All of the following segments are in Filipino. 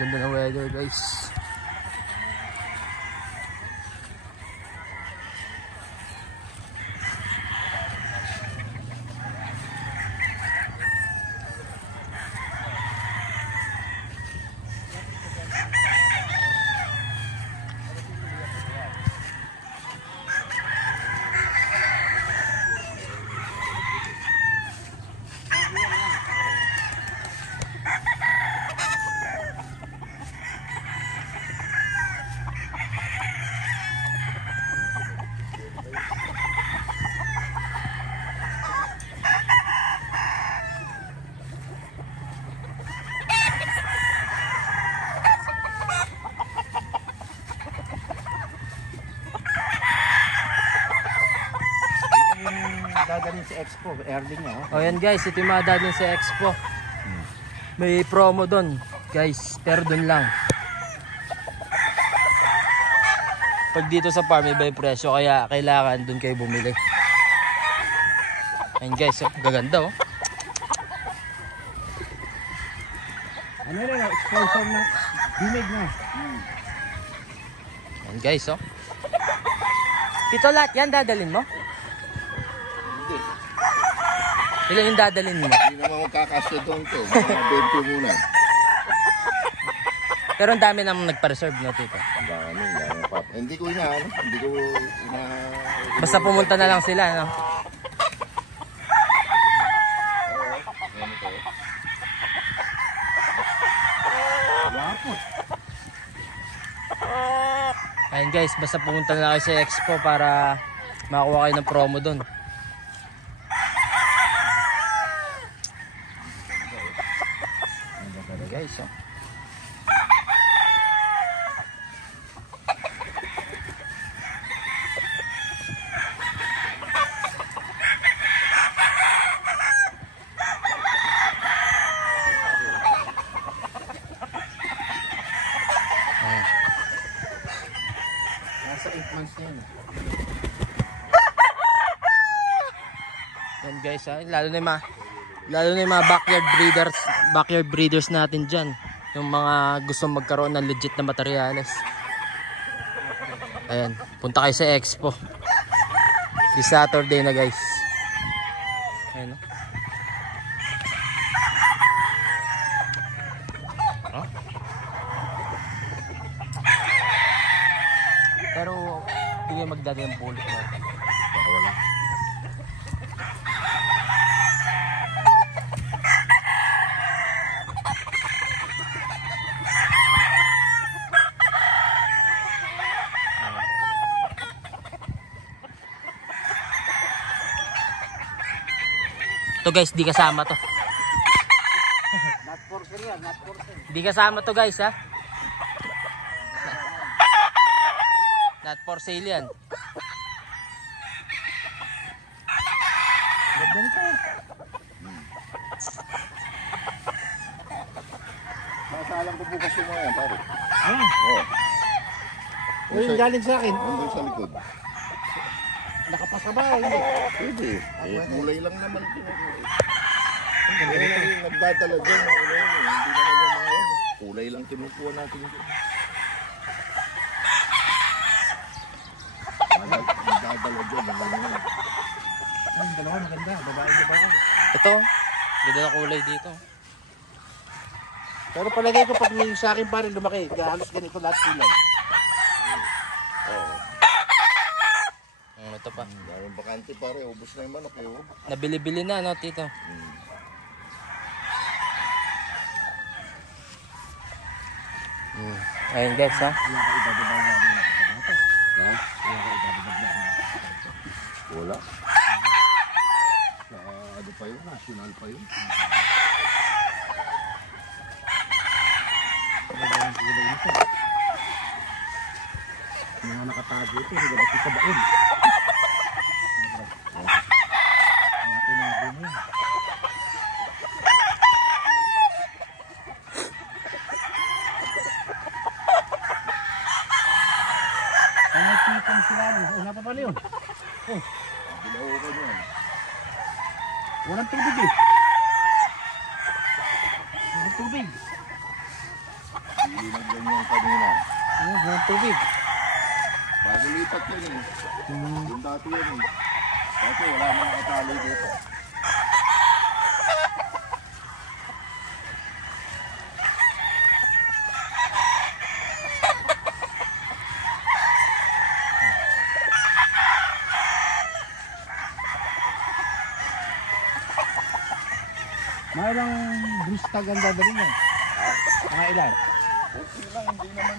Ganda ng weather guys. Dadalhin sa Expo, early niya. Oh yan guys, ito yung mga dadalhin sa Expo. May promo doon guys, pero doon lang. Pag dito sa farm iba yung presyo, kaya kailangan doon kayo bumili. Ayan guys, oh, gaganda oh. Ano rin, sponsor ng bimig na. Ayan guys oh. Ito lahat yan dadalhin mo? Hindi. Ilan yung dadalhin mo? Hindi naman magkakasya doon to. Mga 20 muna. Pero ang dami namang nagpa-reserve na dito. Ang dami pa. Hindi ko hindi ko Basta pumunta na lang sila, no? Ayun guys, basta pumunta na kayo sa Expo para makakuha kayo ng promo doon. Guys, oh. Nasa 8 months na yun. Yan guys, ha? Lalo na yung mga backyard breeders natin dyan. Yung mga gusto magkaroon ng legit na materyales. Ayan, punta kayo sa Expo. This Saturday na guys. Ayan, oh. Pero hindi kayo magdali ng bullet natin. Baka wala. Ito guys, di kasama to. Not for sale yan, not for sale. Di kasama to guys, ha? Not for sale yan. Ganda nito. Masalang ko bukas yung mga yan, pare. Oo. Yung galing sa akin. Nandun sa likod. Nakapasa ba? Hindi. Pwede. Mulay lang naman. Hindi lang yung nagdadala dyan. Hindi naman yung mga yan. Kulay lang kinukuha natin dyan. Nagdadala dyan. Ang dalawa maganda. Babae. Ito, ganda na kulay dito. Pero palagay ko pag may sa akin pare lumaki, halos ganito lahat kulay. Oo. Ito pa. Daming bakante pare, ubos na yung manok eh. Nabili-bili na, no, tito? Ayun guys, ha? Wala. Ano pa yun? National pa yun. Mga nakatago ito, hindi ba ito baon? Ano sila? Una pa pala yun. Oh, bilahukan yun. Walang tubig eh. Walang tubig. Linagyan niya kanina. Walang tubig. Bago lipat yun eh. Yung dati yun eh. Dati wala na nakatali dito. Mga ilang bristag ang dadalhin mo? Mga ilan? Okay lang, hindi naman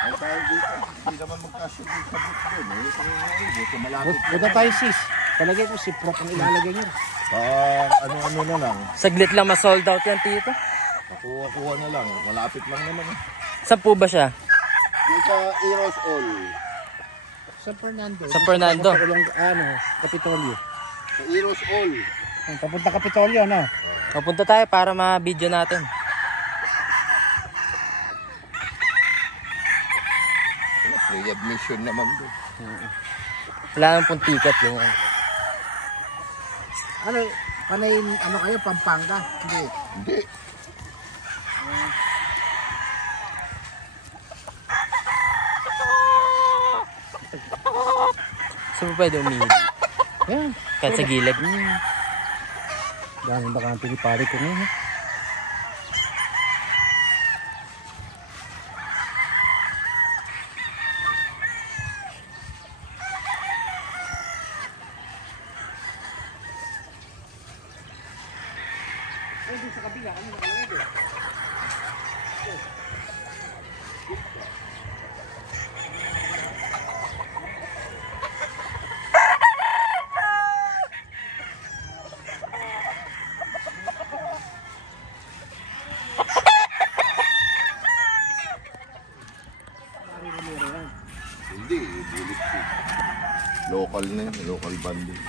ay tayo dito, hindi naman magkasya dito sa boots doon eh. Dito malapit. Buta tayo sis. Palagay ko si Prok ang ilalagay niya. Ano na lang, Saglit lang ma-sold out yan, tito. nakuha na lang, malapit lang naman eh. Saan po ba siya? Dito sa Eros All, San Fernando. Sa Fernando. Kapitolyo. sa Eros All. Papunta Kapitolyo, no? Papunta tayo para ma-video natin. Free admission naman doon. Wala naman pong ticket yun. Ano kayo, Pampanga? Hindi. Hindi. So pwede umihid. Yan. Kahit sa gilid. Daming baka ang pinipari ko ngayon. Hindi, bulit ko. Local na yun, local banding.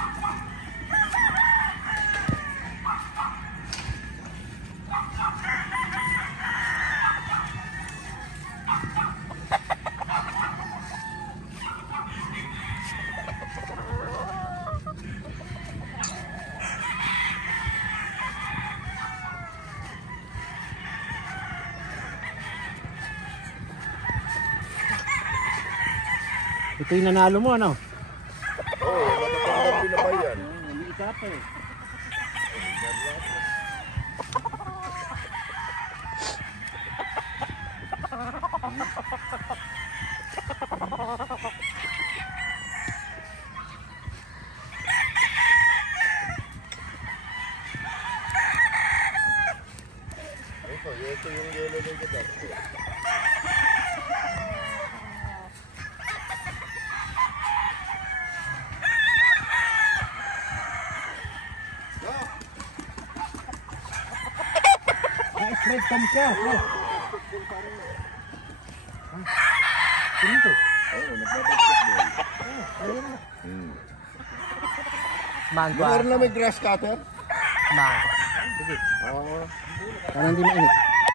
Ito yung nanalo mo, ano? Oo, matatanggap pinabayan. Hindi ka pa eh. Ito yung yellow na ganda. Straight cam ka. Sino to? Oo, nagbabasketball. Mango. Meron na may grass cutter? Mango. Parang hindi mainit.